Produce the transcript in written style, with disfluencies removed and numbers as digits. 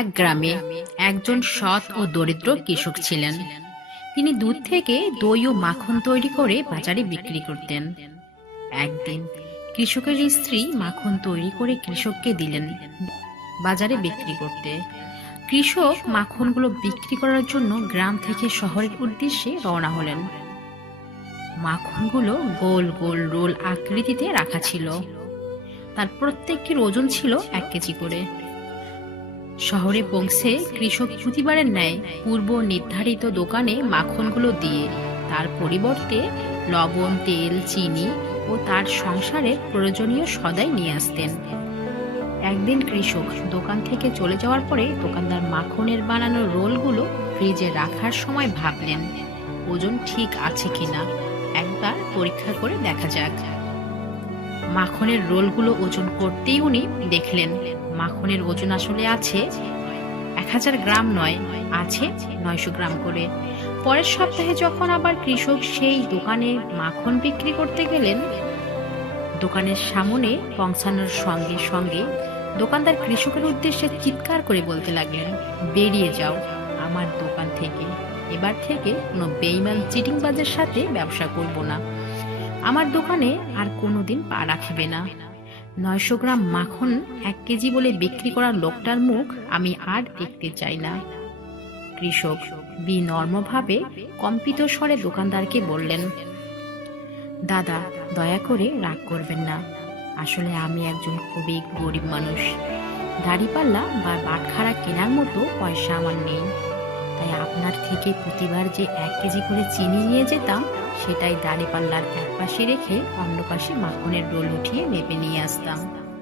এক গ্রামে একজন সৎ ও দরিদ্র কৃষক ছিলেন। তিনি দুধ থেকে দই ও মাখন তৈরি করে বাজারে বিক্রি করতেন। একদিন কৃষকের স্ত্রী মাখন তৈরি করে কৃষককে দিলেন বাজারে বিক্রি করতে। কৃষক মাখনগুলো বিক্রি করার জন্য গ্রাম থেকে শহরের উদ্দেশ্যে রওনা হলেন। মাখনগুলো গোল গোল রোল আকৃতিতে রাখা ছিল। তার প্রত্যেকটির ওজন ছিল 1 কেজি করে। শহরে পৌঁছে কৃষক প্রতিবারের ন্যায় পূর্ব নির্ধারিত দোকানে মাখনগুলো দিয়ে তার পরিবর্তে লবণ, তেল, চিনি ও তার সংসারে প্রয়োজনীয় সদাই নিয়ে আসতেন। একদিন কৃষক দোকান থেকে চলে যাওয়ার পরে দোকানদার মাখনের বানানো রোলগুলো ফ্রিজে রাখার সময় ভাবলেন, ওজন ঠিক আছে কিনা একবার পরীক্ষা করে দেখা যাক। মাখনের রোলগুলো ওজন করতেই উনি দেখলেন মাখনের ওজন আসলে আছে 1000 গ্রাম নয়, আছে 900 গ্রাম করে। পরের সপ্তাহে যখন আবার কৃষক সেই দোকানে মাখন বিক্রি করতে গেলেন, দোকানের সামনে পৌঁছানোর সঙ্গে সঙ্গে দোকানদার কৃষকের উদ্দেশ্যে চিৎকার করে বলতে লাগলেন, বেরিয়ে যাও আমার দোকান থেকে। এবার থেকে কোনো বেইমান চিটিংবাজের সাথে ব্যবসা করব না। আমার দোকানে আর কোনোদিন পা রাখবে না। 900 গ্রাম মাখন 1 কেজি বলে বিক্রি করা লোকটার মুখ আমি আর দেখতে চাই না। কৃষক বিনম্রভাবে কম্পিত স্বরে দোকানদারকে বললেন, দাদা, দয়া করে রাগ করবেন না। আসলে আমি একজন খুবই গরিব মানুষ। দাড়িপাল্লা বা বাটখারা কেনার মতো পয়সা আমার নেই। তাই আপনার থেকে প্রতিবার যে 1 কেজি করে চিনি নিয়ে যেতাম, সেটাই দাড়িপাল্লার এক পাশে রেখে অন্য পাশে মাখনের রোল উঠিয়ে মেপে নিয়ে আসতাম।